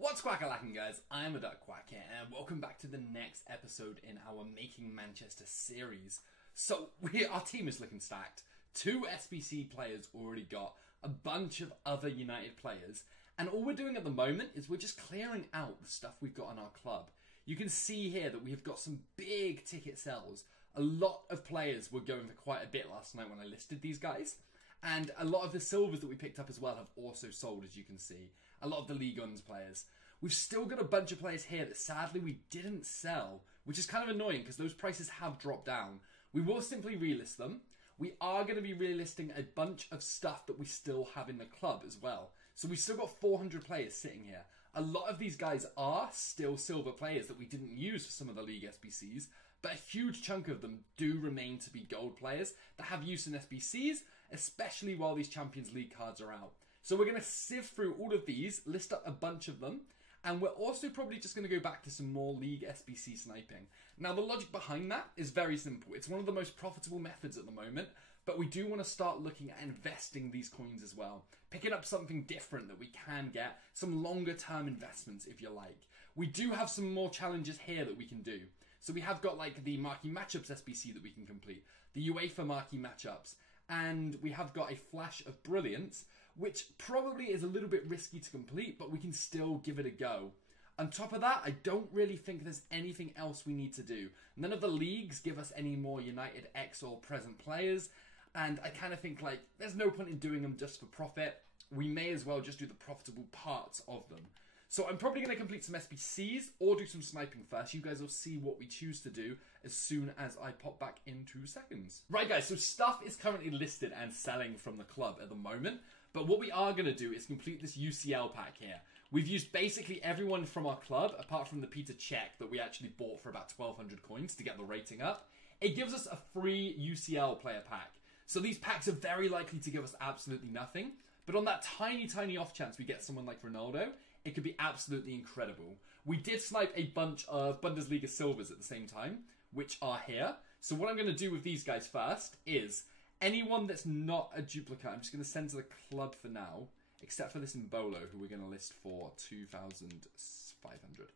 What's quack-a-lacking, guys? I'm a Duck Quack here, and welcome back to the next episode in our Making Manchester series. So, our team is looking stacked. 2 SBC players already got, a bunch of other United players, and all we're doing at the moment is we're just clearing out the stuff we've got in our club. You can see here that we've got some big ticket sells. A lot of players were going for quite a bit last night when I listed these guys. And a lot of the silvers that we picked up as well have also sold, as you can see. A lot of the League Guns players. We've still got a bunch of players here that sadly we didn't sell, which is kind of annoying because those prices have dropped down. We will simply relist them. We are going to be relisting a bunch of stuff that we still have in the club as well. So we've still got 400 players sitting here. A lot of these guys are still silver players that we didn't use for some of the League SBCs, but a huge chunk of them do remain to be gold players that have use in SBCs, especially while these Champions League cards are out. So we're going to sift through all of these, list up a bunch of them, and we're also probably just going to go back to some more League SBC sniping. Now, the logic behind that is very simple. It's one of the most profitable methods at the moment, but we do want to start looking at investing these coins as well. Picking up something different that we can get, some longer term investments if you like. We do have some more challenges here that we can do. So we have got like the Marquee Matchups SBC that we can complete, the UEFA Marquee Matchups, and we have got a Flash of Brilliance, which probably is a little bit risky to complete, but we can still give it a go. On top of that, I don't really think there's anything else we need to do. None of the leagues give us any more United X or present players, and I kind of think like there's no point in doing them just for profit. We may as well just do the profitable parts of them. So I'm probably going to complete some SBCs or do some sniping first. You guys will see what we choose to do as soon as I pop back in 2 seconds. Right guys, so stuff is currently listed and selling from the club at the moment. But what we are going to do is complete this UCL pack here. We've used basically everyone from our club, apart from the Peter Cech that we actually bought for about 1,200 coins to get the rating up. It gives us a free UCL player pack. So these packs are very likely to give us absolutely nothing. But on that tiny off chance we get someone like Ronaldo, it could be absolutely incredible. We did snipe a bunch of Bundesliga silvers at the same time, which are here. So what I'm going to do with these guys first is anyone that's not a duplicate, I'm just going to send to the club for now, except for this Mbolo, who we're going to list for 2,500.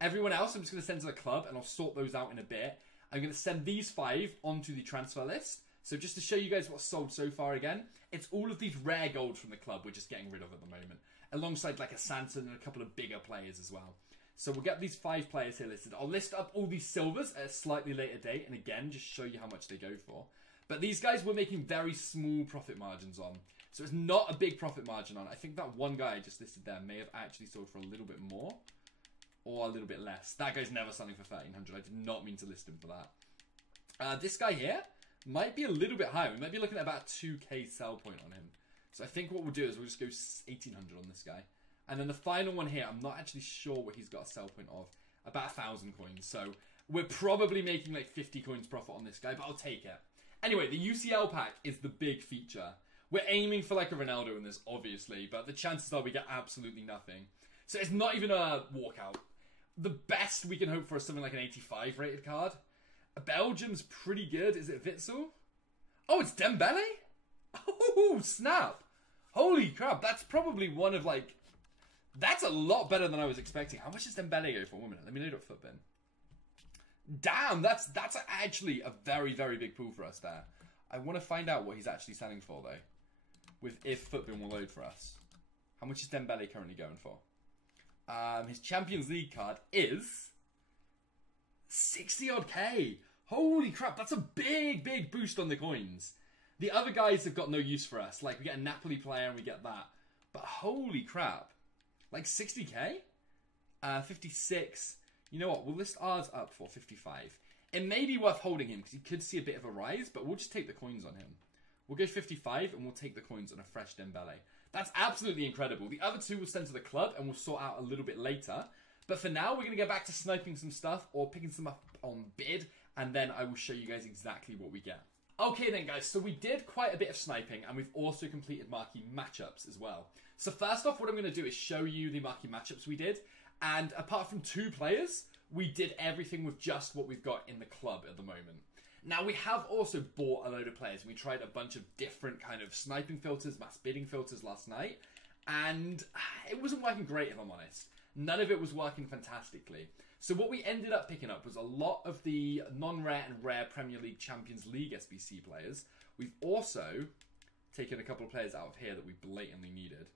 Everyone else I'm just going to send to the club, and I'll sort those out in a bit. I'm going to send these 5 onto the transfer list. So just to show you guys what's sold so far again, it's all of these rare gold from the club we're just getting rid of at the moment. Alongside like a Sanson and a couple of bigger players as well. So we'll get these 5 players here listed. I'll list up all these silvers at a slightly later date. And again, just show you how much they go for. But these guys we're making very small profit margins on. So it's not a big profit margin on. I think that one guy I just listed there may have actually sold for a little bit more. Or a little bit less. That guy's never selling for 1,300. I did not mean to list him for that. This guy here might be a little bit higher. We might be looking at about 2k sell point on him. So I think what we'll do is we'll just go 1,800 on this guy. And then the final one here, I'm not actually sure what he's got a sell point of. About 1,000 coins. So we're probably making like 50 coins profit on this guy, but I'll take it. Anyway, the UCL pack is the big feature. We're aiming for like a Ronaldo in this, obviously, but the chances are we get absolutely nothing. So it's not even a walkout. The best we can hope for is something like an 85 rated card. Belgium's pretty good. Is it Witsel? Oh, it's Dembele? Oh, snap. Holy crap. That's probably one of like... That's a lot better than I was expecting. How much does Dembele go for? 1 minute. Let me load up Footbin. Damn, that's actually a very big pool for us there. I want to find out what he's actually selling for, though. With if Footbin will load for us. How much is Dembele currently going for? His Champions League card is 60 odd K. Holy crap, that's a big boost on the coins. The other guys have got no use for us. Like, we get a Napoli player and we get that. But holy crap. Like 60k? 56. You know what, we'll list ours up for 55. It may be worth holding him because he could see a bit of a rise, but we'll just take the coins on him. We'll go 55 and we'll take the coins on a fresh Dembele. That's absolutely incredible. The other 2 we'll send to the club and we'll sort out a little bit later. But for now, we're going to go back to sniping some stuff or picking some up on bid. And then I will show you guys exactly what we get. Okay then guys, so we did quite a bit of sniping and we've also completed Marquee Matchups as well. So first off, what I'm going to do is show you the Marquee Matchups we did. And apart from 2 players, we did everything with just what we've got in the club at the moment. Now, we have also bought a load of players. We tried a bunch of different kind of sniping filters, mass bidding filters last night. And it wasn't working great, if I'm honest. none of it was working fantastically. So what we ended up picking up was a lot of the non-rare and rare Premier League Champions League SBC players. We've also taken a couple of players out of here that we blatantly needed,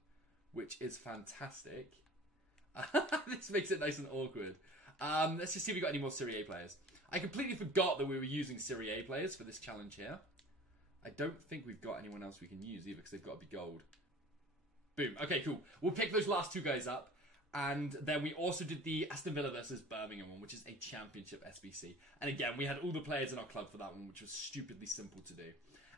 which is fantastic. This makes it nice and awkward. Let's just see if we got any more Serie A players. I completely forgot that we were using Serie A players for this challenge here. I don't think we've got anyone else we can use either, because they've got to be gold. Boom. Okay, cool. We'll pick those last two guys up. And then we also did the Aston Villa versus Birmingham one, which is a championship SBC. And again, we had all the players in our club for that one, which was stupidly simple to do.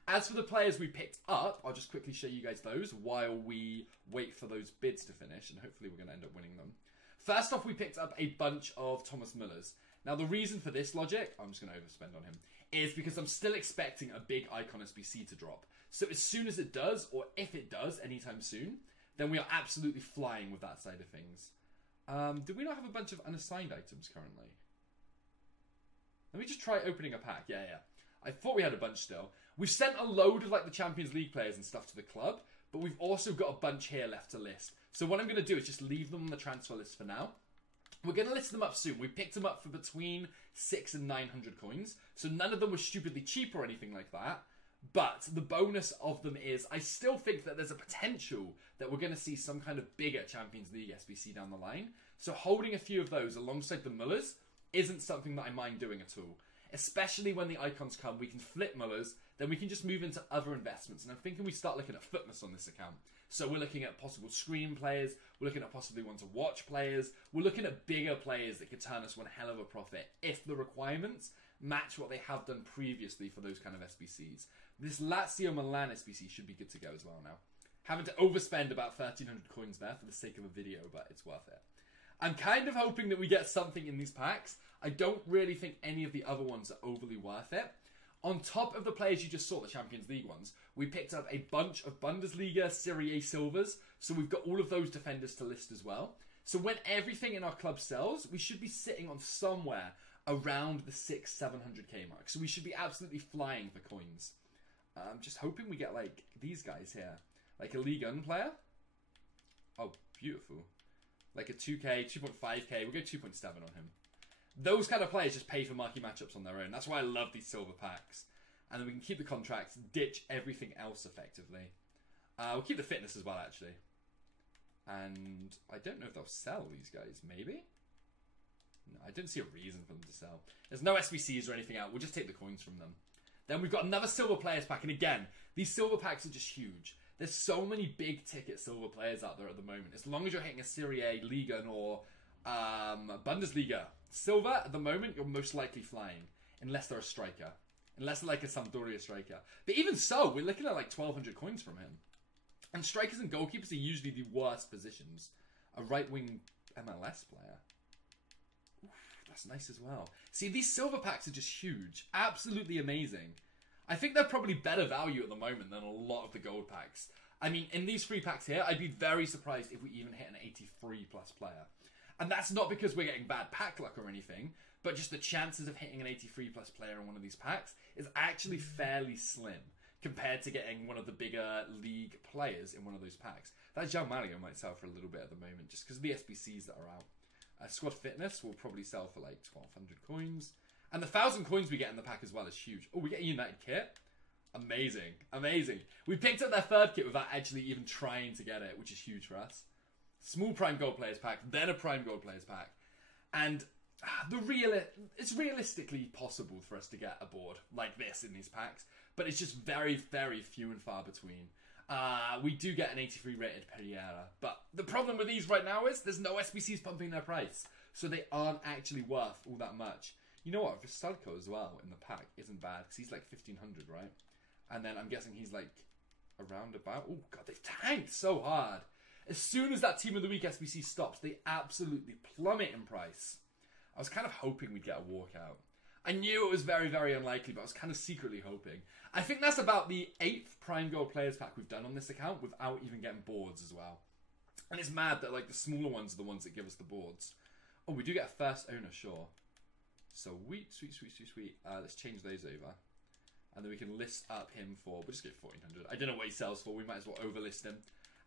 As for the players we picked up, I'll just quickly show you guys those while we wait for those bids to finish. And hopefully we're going to end up winning them. First off, we picked up a bunch of Thomas Müllers. Now, the reason for this logic, I'm just going to overspend on him, is because I'm still expecting a big Icon SBC to drop. So as soon as it does, or if it does anytime soon, then we are absolutely flying with that side of things. Do we not have a bunch of unassigned items currently? Let me just try opening a pack. Yeah. I thought we had a bunch still. We've sent a load of like the Champions League players and stuff to the club, but we've also got a bunch here left to list. So what I'm going to do is just leave them on the transfer list for now. We're going to list them up soon. We picked them up for between 600 and 900 coins. So none of them were stupidly cheap or anything like that. But the bonus of them is I still think that there's a potential that we're going to see some kind of bigger Champions League SBC down the line. So holding a few of those alongside the Müllers isn't something that I mind doing at all. Especially when the icons come, we can flip Müllers, then we can just move into other investments. And I'm thinking we start looking at fitness on this account. So we're looking at possible screen players, we're looking at possibly one to watch players, we're looking at bigger players that could turn us one hell of a profit if the requirements match what they have done previously for those kind of SBCs. This Lazio Milan SBC should be good to go as well now. Having to overspend about 1,300 coins there for the sake of a video, but it's worth it. I'm kind of hoping that we get something in these packs. I don't really think any of the other ones are overly worth it. On top of the players you just saw, the Champions League ones, we picked up a bunch of Bundesliga, Serie A silvers. So we've got all of those defenders to list as well. So when everything in our club sells, we should be sitting on somewhere around the 600-700k mark. So we should be absolutely flying for coins. I'm just hoping we get like these guys here. Like a Ligue 1 player. Oh, beautiful. Like a 2k, 2.5k. We'll go 2.7 on him. Those kind of players just pay for marquee matchups on their own. That's why I love these silver packs. And then we can keep the contracts, ditch everything else effectively. We'll keep the fitness as well, actually. And I don't know if they'll sell these guys. Maybe? No, I don't see a reason for them to sell. There's no SBCs or anything out. We'll just take the coins from them. Then we've got another silver players pack. And again, these silver packs are just huge. There's so many big ticket silver players out there at the moment. As long as you're hitting a Serie A, Liga, or Bundesliga silver, at the moment, you're most likely flying. Unless they're a striker. Unless they're like a Sampdoria striker. But even so, we're looking at like 1,200 coins from him. And strikers and goalkeepers are usually the worst positions. A right-wing MLS player. Oof, that's nice as well. See, these silver packs are just huge. Absolutely amazing. I think they're probably better value at the moment than a lot of the gold packs. I mean, in these free packs here, I'd be very surprised if we even hit an 83 plus player. And that's not because we're getting bad pack luck or anything, but just the chances of hitting an 83 plus player in one of these packs is actually fairly slim compared to getting one of the bigger league players in one of those packs. That João Mario might sell for a little bit at the moment, just because of the SBCs that are out. Squad Fitness will probably sell for like 1,200 coins. And the 1,000 coins we get in the pack as well is huge. Oh, we get a United kit. Amazing. Amazing. We picked up their third kit without actually even trying to get it, which is huge for us. Small Prime Gold Players pack, then a Prime Gold Players pack. And it's realistically possible for us to get a board like this in these packs, but it's just very, very few and far between. We do get an 83 rated Pereira, but the problem with these right now is there's no SBCs pumping their price, so they aren't actually worth all that much. You know what, Vistalco as well in the pack isn't bad, because he's like 1,500, right? And then I'm guessing he's like around about... Oh, God, they've tanked so hard. As soon as that Team of the Week SBC stops, they absolutely plummet in price. I was kind of hoping we'd get a walkout. I knew it was very, very unlikely, but I was kind of secretly hoping. I think that's about the 8th Prime Gold Players pack we've done on this account without even getting boards as well. And it's mad that like the smaller ones are the ones that give us the boards. Oh, we do get a first owner, sure. Sweet. Let's change those over. And then we can list up him for... We'll just go 1,400. I don't know what he sells for. We might as well overlist him.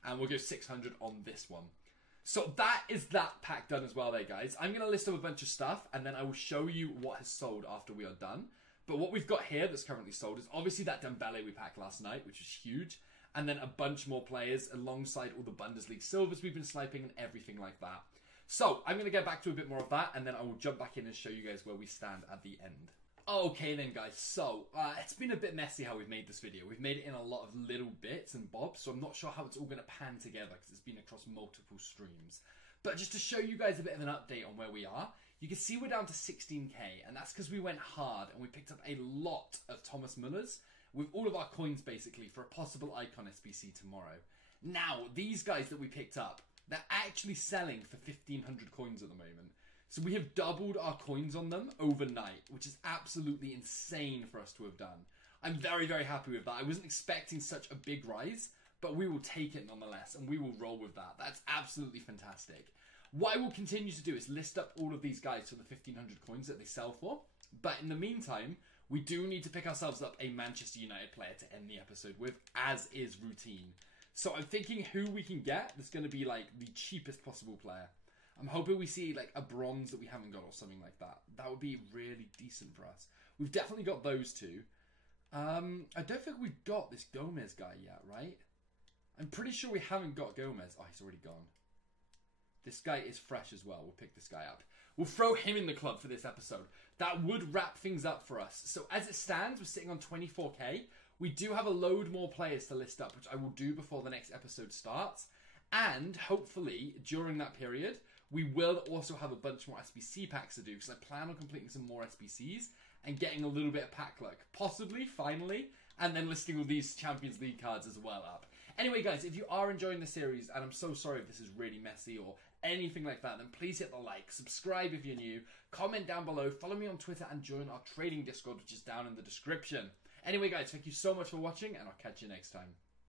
And we'll go 600 on this one. So that is that pack done as well there, guys. I'm going to list up a bunch of stuff, and then I will show you what has sold after we are done. But what we've got here that's currently sold is obviously that Dembele we packed last night, which was huge. And then a bunch more players alongside all the Bundesliga silvers we've been sniping and everything like that. So I'm going to get back to a bit more of that, and then I will jump back in and show you guys where we stand at the end. Okay then, guys, so it's been a bit messy how we've made this video. We've made it in a lot of little bits and bobs, so I'm not sure how it's all going to pan together because it's been across multiple streams. But just to show you guys a bit of an update on where we are, you can see we're down to 16k, and that's because we went hard and we picked up a lot of Thomas Muller's with all of our coins basically for a possible Icon SBC tomorrow. Now, these guys that we picked up, they're actually selling for 1,500 coins at the moment. So we have doubled our coins on them overnight, which is absolutely insane for us to have done. I'm very, very happy with that. I wasn't expecting such a big rise, but we will take it nonetheless, and we will roll with that. That's absolutely fantastic. What I will continue to do is list up all of these guys for the 1,500 coins that they sell for. But in the meantime, we do need to pick ourselves up a Manchester United player to end the episode with, as is routine. So I'm thinking who we can get that's going to be like the cheapest possible player. I'm hoping we see like a bronze that we haven't got or something like that. That would be really decent for us. We've definitely got those two. I don't think we've got this Gomez guy yet, right? I'm pretty sure we haven't got Gomez. Oh, he's already gone. This guy is fresh as well. We'll pick this guy up. We'll throw him in the club for this episode. That would wrap things up for us. So as it stands, we're sitting on 24k. We do have a load more players to list up, which I will do before the next episode starts. And hopefully, during that period, we will also have a bunch more SBC packs to do, because I plan on completing some more SBCs and getting a little bit of pack luck. Possibly, finally, and then listing all these Champions League cards as well up. Anyway, guys, if you are enjoying the series, and I'm so sorry if this is really messy or anything like that, then please hit the like, subscribe if you're new, comment down below, follow me on Twitter, and join our trading Discord, which is down in the description. Anyway, guys, thank you so much for watching, and I'll catch you next time.